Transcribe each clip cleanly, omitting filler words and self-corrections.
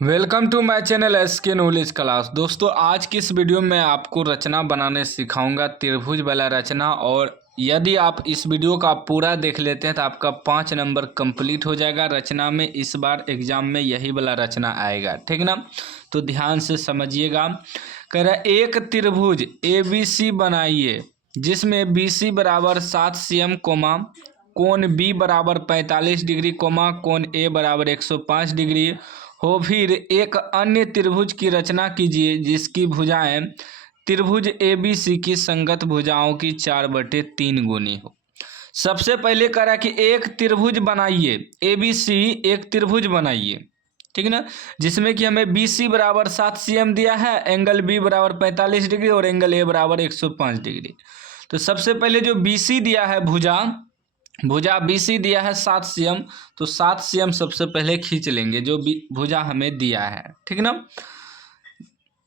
Welcome to my channel SK knowledge class. दोस्तों, आज की इस वीडियो में आपको रचना बनाने सिखाऊंगा, त्रिभुज वाला रचना। और यदि आप इस वीडियो का पूरा देख लेते हैं तो आपका 5 नंबर कंप्लीट हो जाएगा रचना में। इस बार एग्जाम में यही वाला रचना आएगा, ठीक ना। तो ध्यान से समझिएगा। कह रहा है एक त्रिभुज ABC बनाइए जिसमें BC बराबर 7 cm कोमा, कोण B बराबर 45 डिग्री कोमा, कोण A बराबर 105 डिग्री हो। फिर एक अन्य त्रिभुज की रचना कीजिए जिसकी भुजाएं त्रिभुज ABC की संगत भुजाओं की 4/3 गुनी हो। सबसे पहले कह रहा है कि एक त्रिभुज बनाइए, ABC एक त्रिभुज बनाइए, ठीक ना, जिसमें कि हमें BC बराबर 7 cm दिया है, एंगल B बराबर 45 डिग्री और एंगल A बराबर 105 डिग्री। तो सबसे पहले जो BC दिया है भुजा BC दिया है 7 cm, तो 7 cm सबसे पहले खींच लेंगे जो भुजा हमें दिया है, ठीक ना।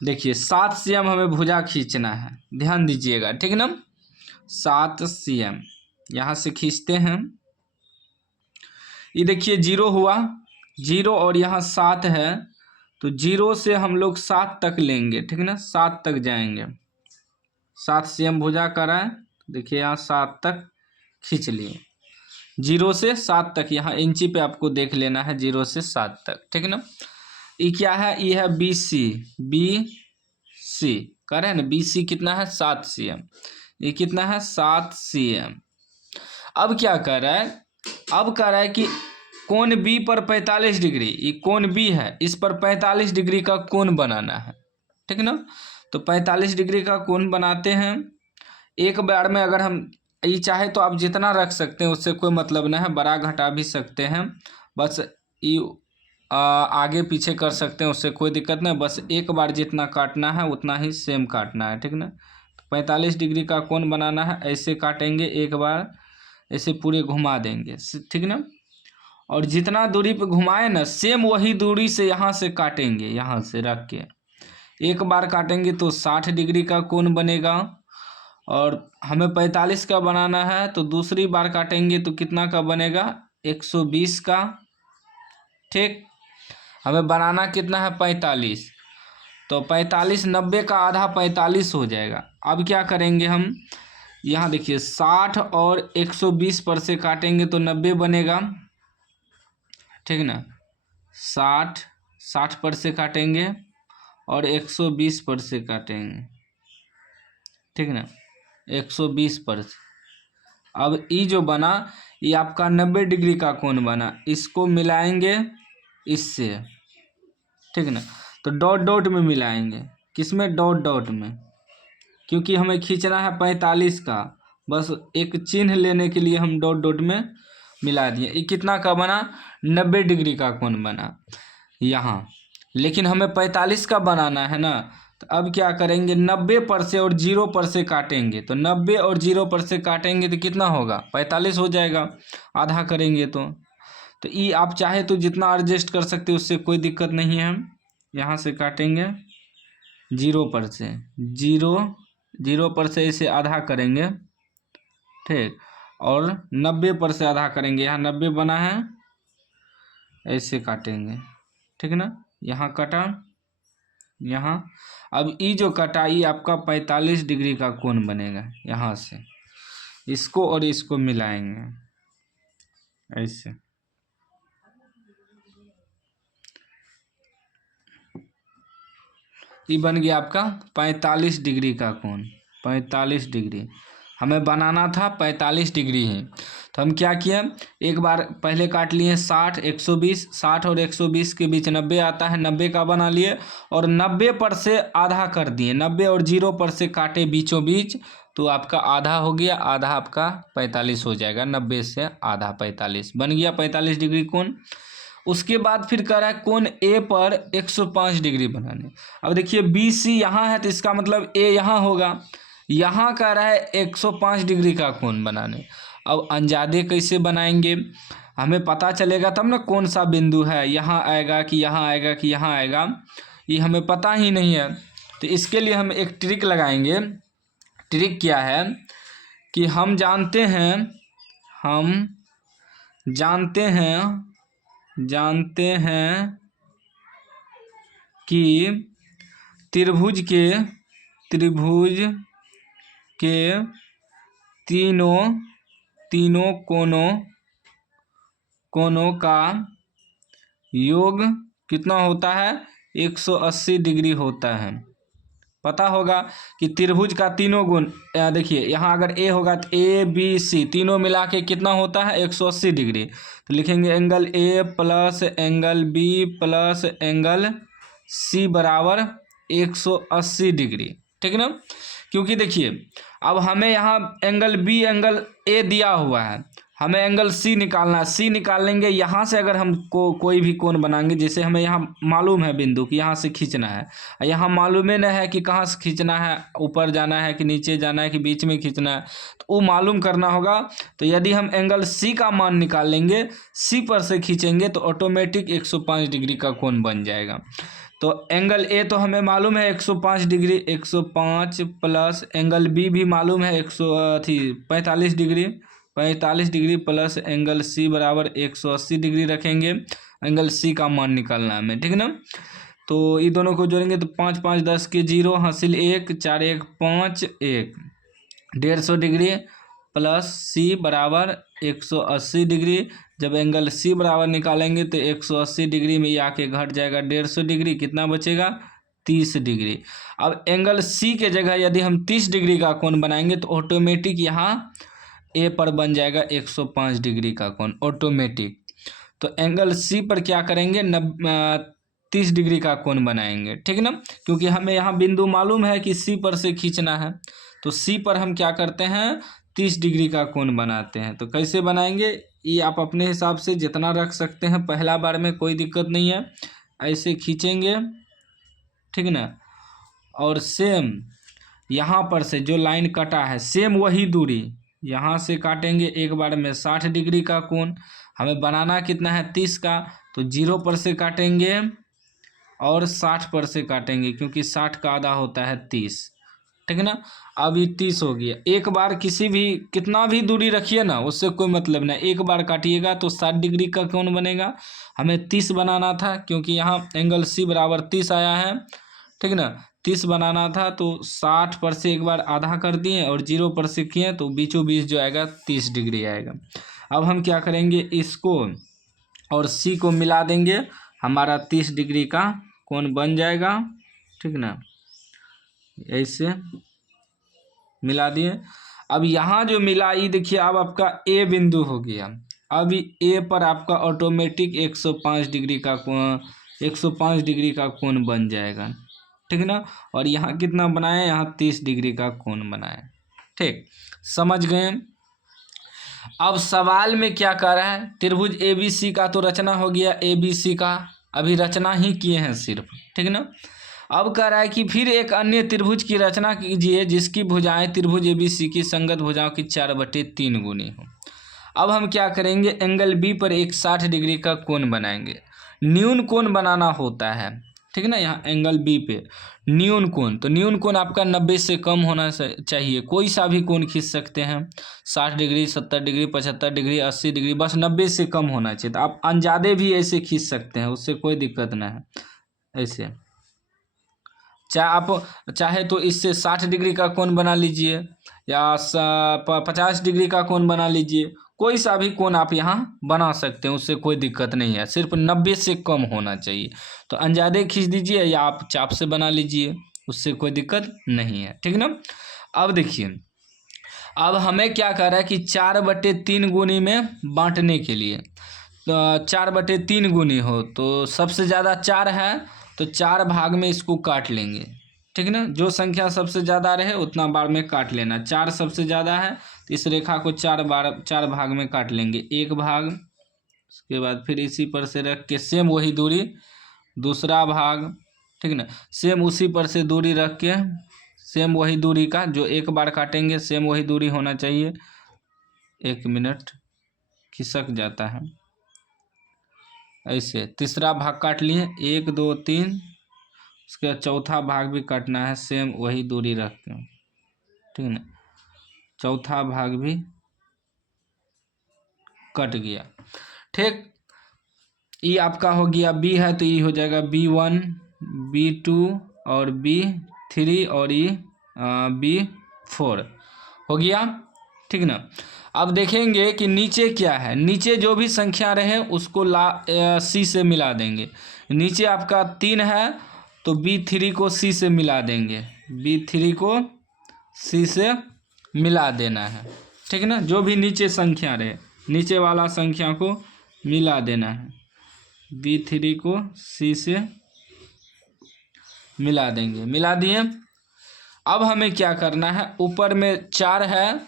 देखिए 7 cm हमें भुजा खींचना है, ध्यान दीजिएगा, ठीक ना। 7 cm यहाँ से खींचते हैं। ये देखिए 0 हुआ, 0 और यहाँ 7 है, तो 0 से हम लोग 7 तक लेंगे, ठीक ना, 7 तक जाएंगे। 7 cm भुजा कराएं, देखिए यहाँ 7 तक खींच लिए। 0 से 7 तक, यहाँ इंची पे आपको देख लेना है, 0 से 7 तक, ठीक ना। ये क्या है, ये है BC कह रहे हैं ना। BC कितना है 7 cm, ये कितना है 7 cm। अब क्या कर रहा है, अब कह रहा है कि कोण B पर 45 डिग्री, ये कोण B है, इस पर 45 डिग्री का कोण बनाना है, ठीक ना। तो 45 डिग्री का कोण बनाते हैं। एक बार में अगर हम ये चाहे तो आप जितना रख सकते हैं, उससे कोई मतलब नहीं है, बड़ा घटा भी सकते हैं, बस ये आगे पीछे कर सकते हैं, उससे कोई दिक्कत नहीं। बस एक बार जितना काटना है उतना ही सेम काटना है, ठीक ना। तो 45 डिग्री का कोण बनाना है, ऐसे काटेंगे, एक बार ऐसे पूरे घुमा देंगे, ठीक ना। और जितना दूरी पे घुमाए ना, सेम वही दूरी से यहाँ से काटेंगे, यहाँ से रख के एक बार काटेंगे तो 60 डिग्री का कोण बनेगा। और हमें 45 का बनाना है, तो दूसरी बार काटेंगे तो कितना का बनेगा, 120 का, ठीक। हमें बनाना कितना है 45, तो 45 90 का आधा 45 हो जाएगा। अब क्या करेंगे हम, यहाँ देखिए 60 और 120 पर से काटेंगे तो 90 बनेगा, ठीक ना। 60 पर से काटेंगे और 120 पर से काटेंगे, ठीक ना, 120 पर से। अब ये जो बना, ये आपका 90 डिग्री का कोण बना, इसको मिलाएंगे इससे, ठीक ना। तो डॉट डॉट में मिलाएंगे, किसमें, डॉट डॉट में, क्योंकि हमें खींचना है 45 का, बस एक चिन्ह लेने के लिए हम डॉट डॉट में मिला दिए। ये कितना का बना, 90 डिग्री का कोण बना यहाँ, लेकिन हमें 45 का बनाना है ना। तो अब क्या करेंगे, 90 पर से और 0 पर से काटेंगे, तो 90 और 0 पर से काटेंगे तो कितना होगा, 45 हो जाएगा, आधा करेंगे तो ये आप चाहे तो जितना एडजस्ट कर सकते, उससे कोई दिक्कत नहीं है। यहाँ से काटेंगे 0 पर से, 0 पर से इसे आधा करेंगे, ठीक। और 90 पर से आधा करेंगे, यहाँ 90 बना है, ऐसे काटेंगे, ठीक ना। यहाँ कटा, यहाँ। अब ये जो कटाई आपका 45 डिग्री का कोण बनेगा, यहाँ से इसको और इसको मिलाएंगे ऐसे, ये बन गया आपका 45 डिग्री का कोण। 45 डिग्री हमें बनाना था, 45 डिग्री है। तो हम क्या किए, एक बार पहले काट लिए 60 120, 60 और 120 के बीच 90 आता है, 90 का बना लिए और 90 पर से आधा कर दिए, 90 और 0 पर से काटे बीचों बीच, तो आपका आधा हो गया, आधा आपका 45 हो जाएगा, 90 से आधा 45 बन गया 45 डिग्री कोण। उसके बाद फिर कह रहा है कोण ए पर 105 डिग्री बनाने। अब देखिए BC यहाँ है, तो इसका मतलब A यहाँ होगा, यहाँ कह रहा है 105 डिग्री का कोण बनाने। अब अंजादे कैसे बनाएंगे, हमें पता चलेगा तब ना कौन सा बिंदु है, यहाँ आएगा कि यहाँ आएगा कि यहाँ आएगा, ये हमें पता ही नहीं है। तो इसके लिए हम एक ट्रिक लगाएंगे। ट्रिक क्या है कि हम जानते हैं कि त्रिभुज के तीनों कोनों का योग कितना होता है? 180 डिग्री होता है। पता होगा कि त्रिभुज का तीनों गुण, देखिए यहाँ अगर ए होगा तो ए बी सी तीनों मिला के कितना होता है? 180 डिग्री। तो लिखेंगे angle A plus angle B plus angle C बराबर 180 डिग्री। ठीक है ना? क्योंकि देखिए अब हमें यहाँ एंगल बी एंगल ए दिया हुआ है, हमें एंगल सी निकालना है। सी निकाल लेंगे यहाँ से। अगर हम कोई भी कोण बनाएंगे, जैसे हमें यहाँ मालूम है बिंदु कि यहाँ से खींचना है, यहाँ मालूम ही नहीं है कि कहाँ से खींचना है, ऊपर जाना है कि नीचे जाना है कि बीच में खींचना है, तो वो मालूम करना होगा। तो यदि हम एंगल सी का मान निकाल लेंगे, सी पर से खींचेंगे तो ऑटोमेटिक 105 डिग्री का कोण बन जाएगा। तो एंगल ए तो हमें मालूम है 105 डिग्री, 105 प्लस एंगल बी भी मालूम है 45 degree, 45 degree plus angle C बराबर 180 डिग्री रखेंगे। एंगल सी का मान निकालना है हमें। ठीक है ना? तो ये दोनों को जोड़ेंगे तो 5 5 10 के 0 हासिल 1 4 1 5 1 150 डिग्री प्लस सी बराबर 180 डिग्री। जब एंगल सी बराबर निकालेंगे तो 180 डिग्री में ये आके घट जाएगा 150 डिग्री, कितना बचेगा? 30 डिग्री। अब एंगल सी के जगह यदि हम 30 डिग्री का कोण बनाएंगे तो ऑटोमेटिक यहाँ ए पर बन जाएगा 105 डिग्री का कोण ऑटोमेटिक। तो एंगल सी पर क्या करेंगे? 30 डिग्री का कोण बनाएंगे। ठीक है ना? क्योंकि हमें यहाँ बिंदु मालूम है कि सी पर से खींचना है, तो सी पर हम क्या करते हैं? 30 डिग्री का कोण बनाते हैं। तो कैसे बनाएंगे ये आप अपने हिसाब से जितना रख सकते हैं, पहला बार में कोई दिक्कत नहीं है। ऐसे खींचेंगे, ठीक है ना? और सेम यहाँ पर से जो लाइन कटा है सेम वही दूरी यहाँ से काटेंगे एक बार में 60 डिग्री का कोण। हमें बनाना कितना है? 30 का। तो 0 पर से काटेंगे और 60 पर से काटेंगे, क्योंकि 60 का आधा होता है 30। ठीक है ना? अब ये 30 हो गया। एक बार किसी भी कितना भी दूरी रखिए ना, उससे कोई मतलब नहीं। एक बार काटिएगा तो 60 डिग्री का कोण बनेगा। हमें 30 बनाना था, क्योंकि यहाँ एंगल सी बराबर 30 आया है। ठीक है ना? 30 बनाना था तो 60 पर से एक बार आधा कर दिए और 0 पर से किए तो बीचों बीच जो आएगा 30 डिग्री आएगा। अब हम क्या करेंगे? इसको और सी को मिला देंगे, हमारा 30 डिग्री का कोण बन जाएगा। ठीक ना? ऐसे मिला दिए। अब यहाँ जो मिला ये देखिए, अब आपका ए बिंदु हो गया। अब ए पर आपका ऑटोमेटिक 105 डिग्री का 105 डिग्री का कोण बन जाएगा। ठीक ना? और यहाँ कितना बनाए? यहाँ 30 डिग्री का कोण बनाए। ठीक, समझ गए? अब सवाल में क्या कर रहा है? त्रिभुज ABC का तो रचना हो गया, ABC का अभी रचना ही किए हैं सिर्फ। ठीक ना? अब कह रहा है कि फिर एक अन्य त्रिभुज की रचना कीजिए जिसकी भुजाएं त्रिभुज ABC की संगत भुजाओं की 4/3 गुनी हो। अब हम क्या करेंगे? एंगल बी पर एक 60 डिग्री का कोण बनाएंगे। न्यून कोण बनाना होता है। ठीक है ना? यहाँ एंगल बी पे न्यून कोण, तो न्यून कोण आपका 90 से कम होना चाहिए। कोई सा भी कोण खींच सकते हैं, 60 डिग्री 70 डिग्री 75 डिग्री 80 डिग्री, बस 90 से कम होना चाहिए। तो आप अनजादे भी ऐसे खींच सकते हैं, उससे कोई दिक्कत ना है। ऐसे आप चाहे तो इससे 60 डिग्री का कोण बना लीजिए या 50 डिग्री का कोण बना लीजिए। कोई सा भी कोण आप यहाँ बना सकते हैं, उससे कोई दिक्कत नहीं है। सिर्फ 90 से कम होना चाहिए। तो अनजादे खींच दीजिए या आप चाप से बना लीजिए, उससे कोई दिक्कत नहीं है। ठीक ना? अब देखिए, अब हमें क्या कर रहा है कि 4/3 गुनी में बांटने के लिए, तो 4/3 गुनी हो तो सबसे ज़्यादा 4 है तो 4 भाग में इसको काट लेंगे। ठीक है ना? जो संख्या सबसे ज़्यादा रहे उतना बार में काट लेना। 4 सबसे ज़्यादा है तो इस रेखा को 4 भाग में काट लेंगे। एक भाग, उसके बाद फिर इसी पर से रख के सेम वही दूरी दूसरा भाग। ठीक ना? सेम उसी पर से दूरी रख के सेम वही दूरी का जो एक बार काटेंगे सेम वही दूरी होना चाहिए। 1 मिनट, खिसक जाता है। ऐसे तीसरा भाग काट लिए, 1 2 3, उसके बाद चौथा भाग भी काटना है सेम वही दूरी रख के। ठीक है ना? चौथा भाग भी कट गया। ठीक, ये आपका हो गया बी है तो ये हो जाएगा B1 B2 और B3 और ये B4 हो गया। ठीक ना। अब देखेंगे कि नीचे क्या है। नीचे जो भी संख्या रहे उसको C से मिला देंगे। नीचे आपका 3 है तो B3 को C से मिला देंगे, B3 को C से मिला देना है। ठीक ना। जो भी नीचे संख्या रहे नीचे वाला संख्या को मिला देना है, B3 को C से मिला देंगे। मिला दिए। अब हमें क्या करना है, ऊपर में 4 है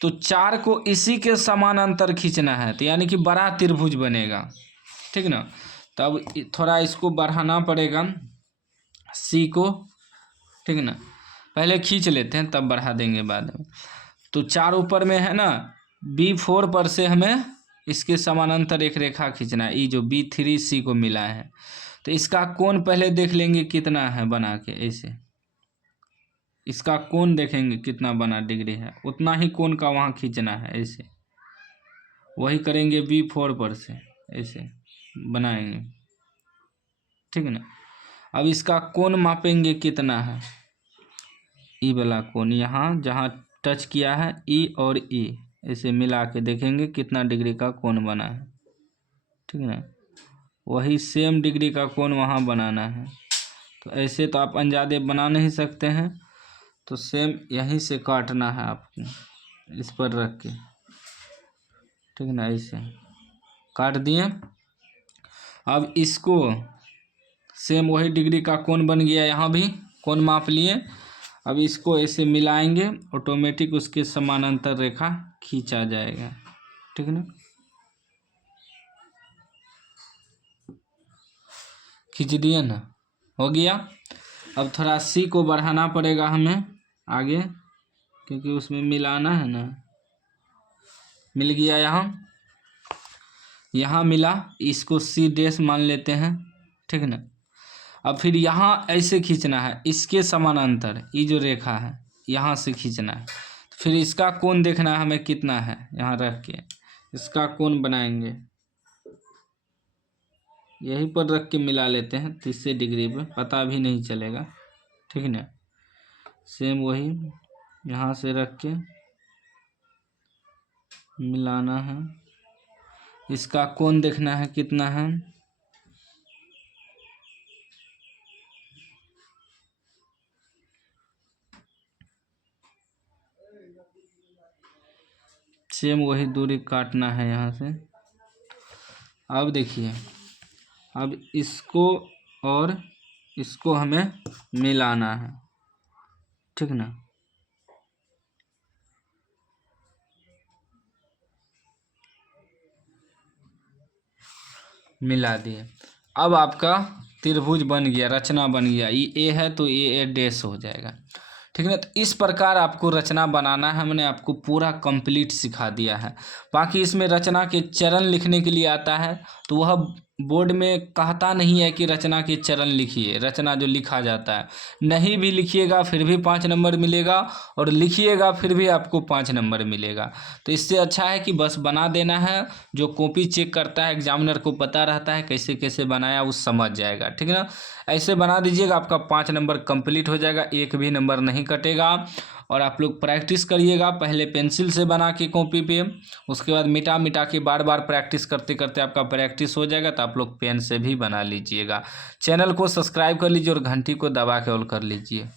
तो 4 को इसी के समानांतर खींचना है, तो यानी कि बड़ा त्रिभुज बनेगा। ठीक ना। तब थोड़ा इसको बढ़ाना पड़ेगा C को। ठीक ना। पहले खींच लेते हैं तब बढ़ा देंगे बाद में। तो 4 ऊपर में है ना, B4 पर से हमें इसके समानांतर एक रेखा खींचना है, ये जो B3C को मिला है। तो इसका कोण पहले देख लेंगे कितना है बना के, ऐसे इसका कोण देखेंगे कितना बना डिग्री है, उतना ही कोण का वहाँ खींचना है। ऐसे वही करेंगे B4 पर से ऐसे बनाएंगे। ठीक है ना। अब इसका कोण मापेंगे कितना है, ई वाला कोण यहाँ जहाँ टच किया है ई और ई ऐसे मिला के देखेंगे कितना डिग्री का कोण बना है। ठीक है ना। वही सेम डिग्री का कोण वहाँ बनाना है। तो ऐसे तो आप अंदाजे बना नहीं सकते हैं, तो सेम यहीं से काटना है आपको, इस पर रख के। ठीक है ना। ऐसे काट दिए। अब इसको सेम वही डिग्री का कोण बन गया, यहाँ भी कोण माप लिए। अब इसको ऐसे मिलाएंगे, ऑटोमेटिक उसके समानांतर रेखा खींचा जाएगा। ठीक है ना। खींच दिए ना, हो गया। अब थोड़ा C को बढ़ाना पड़ेगा हमें आगे, क्योंकि उसमें मिलाना है ना। मिल गया यहाँ मिला, इसको C' मान लेते हैं। ठीक ना। अब फिर यहाँ ऐसे खींचना है इसके समानांतर, ये जो रेखा है यहाँ से खींचना है। फिर इसका कोण देखना है हमें कितना है, यहाँ रख के इसका कोण बनाएंगे, यहीं पर रख के मिला लेते हैं 30 डिग्री पे, पता भी नहीं चलेगा। ठीक ना। सेम वही यहाँ से रख के मिलाना है, इसका कोण देखना है कितना है। सेम वही दूरी काटना है यहाँ से। अब देखिए, अब इसको और इसको हमें मिलाना है। ठीक ना। मिला दिए। अब आपका त्रिभुज बन गया, रचना बन गया। ये ए है तो ये A' हो जाएगा। ठीक है ना। तो इस प्रकार आपको रचना बनाना है, हमने आपको पूरा कंप्लीट सिखा दिया है। बाकी इसमें रचना के चरण लिखने के लिए आता है, तो वह बोर्ड में कहता नहीं है कि रचना के चरण लिखिए। रचना जो लिखा जाता है, नहीं भी लिखिएगा फिर भी 5 नंबर मिलेगा, और लिखिएगा फिर भी आपको 5 नंबर मिलेगा। तो इससे अच्छा है कि बस बना देना है। जो कॉपी चेक करता है, एग्जामिनर को पता रहता है कैसे कैसे बनाया, वो समझ जाएगा। ठीक है ना। ऐसे बना दीजिएगा, आपका 5 नंबर कंप्लीट हो जाएगा, एक भी नंबर नहीं कटेगा। और आप लोग प्रैक्टिस करिएगा, पहले पेंसिल से बना के कॉपी पे, उसके बाद मिटा मिटा के बार बार प्रैक्टिस करते करते आपका प्रैक्टिस हो जाएगा। तो आप लोग पेन से भी बना लीजिएगा। चैनल को सब्सक्राइब कर लीजिए और घंटी को दबा के ऑल कर लीजिए।